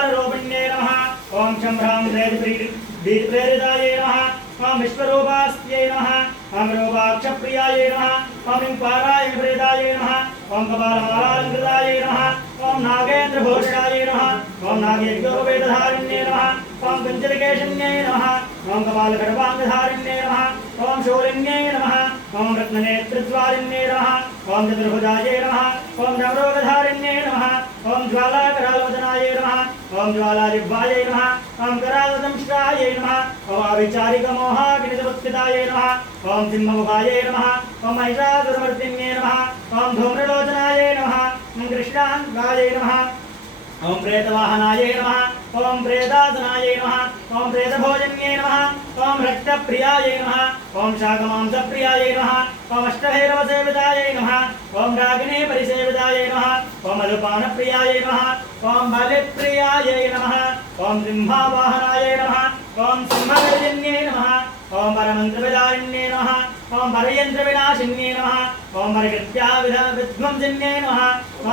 ओंकाररूपिण्ये नमः ओम शं ह्रां प्रेरितायै नमः ओम विश्वरूपास्यै नमः ओम रूपाक्षप्रियायै नमः ओम इंपाराय प्रेरितायै नमः ओम कपालमालालङ्कृतायै नमः ओम नागेन्द्रभूषणायै नमः ओम नागयज्ञोपवेदधारिण्ये नमः ओम कञ्चलकेशन्ये नमः ओम कपालगर्भाङ्गधारिण्ये नमः ओम शूलिन्ये नमः ओम रत्ननेत्रद्वारिण्ये नमः ओम चतुर्भुजायै नमः ओम नवरोगधारिण्ये नमः ओम नमः ओम ज्वालाजिह्वायै नमः ओम करालदंष्ट्रायै नमः ओम अविचारिकमोहाग्निजवत्पितायै नमः ओम सिंहमुखायै नमः ओम महिषासुरमर्दिन्ये नमः ओम धूम्रलोचनायै नमः ओम कृष्णाङ्गायै नमः ओम प्रेतवाहनाय नमः ओम प्रेतासनाय नमः ओम प्रेतभोजन्ये नमः ओम रक्तप्रियाय नमः ओम शाकमांसप्रियाय नमः ओम अष्टभैरवसेविताय नमः ओम रागिणे परिसेविताय नमः ओम अलुपानप्रियाय नमः ओम बलिप्रियाय नमः ओम सिंहावाहनाय नमः ओम सिंहगर्जन्ये नमः ओम परमन्त्रविदारिण्ये नमः ओम परयन्त्रविनाशिन्ये नमः ओम परकृत्याविध्वंसिन्ये नमः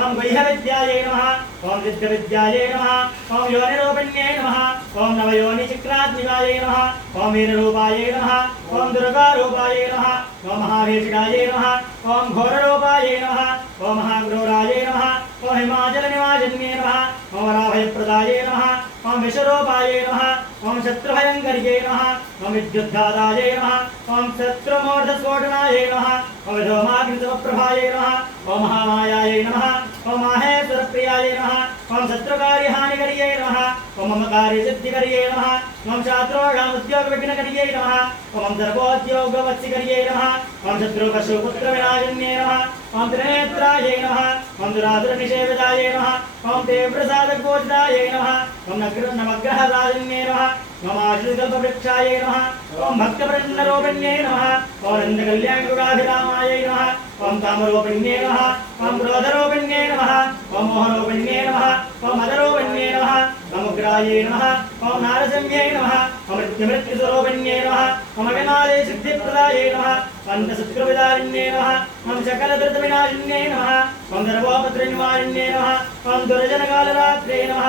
ओम गह्यविद्यायै नमः ओम सिद्धविद्यायै नमः ओम योनिरूपिण्ये नमः ओम नवयोनिचिक्रात्मिकायै नमः ओम वीररूपायै नमः ओम दुर्गारूपायै नमः ओम महावीषिकायै नमः ओम घोररूपायै नमः ओम महाग्रोरायै नमः ओम हिमाचलनिवासिन्ये नमः। ओम राभयप्रदायै नमः। ओम विश्वरूपायै नमः। ओम शत्रुभयङ्कर्यै नमः। ओम विद्युद्धादायै नमः। ओम शत्रुमूर्धस्फोटनायै नमः। ओम विधोमाग्नितमप्रभायै नमः। ओम महामायायै नमः। ओम माहेश्वरप्रियायै नमः। ओम शत्रुकार्यहानिकर्यै नमः। ओम मम कार्यसिद्धिकर्यै नमः। ओम शास्त्रोगामुद्योगविघ्नकर्यै नमः। ओम सर्वोद्योगवत्सिकर्यै नमः। ओम शत्रुपशुपुत्रविनाशिन्यै नमः। ओम त्रिनेत्रायै नमः। ओम दुरासुरनिषेवितायै नमः ओम देवप्रसादगोचरायै नमः। ओम नग्र नवग्रहराजन्ये नमः। ओम आश्रितल्पवृक्षायै नमः। ओम भक्तप्रसन्नरूपिण्ये नमः। ओम नन्दकल्याणगुणाभिरामायै नमः। ओम कामरूपिण्ये नमः। ओम क्रोधरूपिण्ये नमः। ओम मोहरूपिण्ये नमः। ओम मदरूपिण्ये नमः। ओम उग्रायै नमः ओम नारसिंह्यै नमः ओम मृत्युमृत्युस्वरूपिण्ये नमः ओम अविनादे सिद्धिप्रदायै नमः पञ्चशत्रुविदारिण्ये नमः ओम सकलधृतविनाशिन्ये नमः ओम सर्वोपत्रनिवारिण्ये नमः ओम दुर्जनकालरात्रे नमः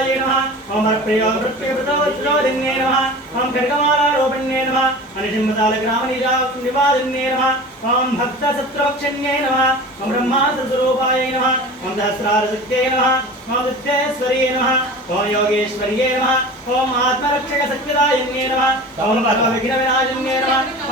इन्द्रादिदिग्पालसेवितायै नमः ओम अर्प्रयोगवृत्तिवृतवत्रोदिन्ये नमः ओम खड्गमालारोपिण्ये नमः अनिशिम्मतालग्रामनिवादिन्ये नमः ओम भक्तशत्रुभक्षण्ये नमः ओम ब्रह्मासस्वरूपायै नमः ओम सहस्रारशक्त्यै नमः ओम विद्येश्वर्ये नमः ओम योगेश्वर्ये नमः ओम आत्मरक्षकशक्तिदायिन्ये नमः ओम भगवविघ्नविनाशिन्ये नमः ओम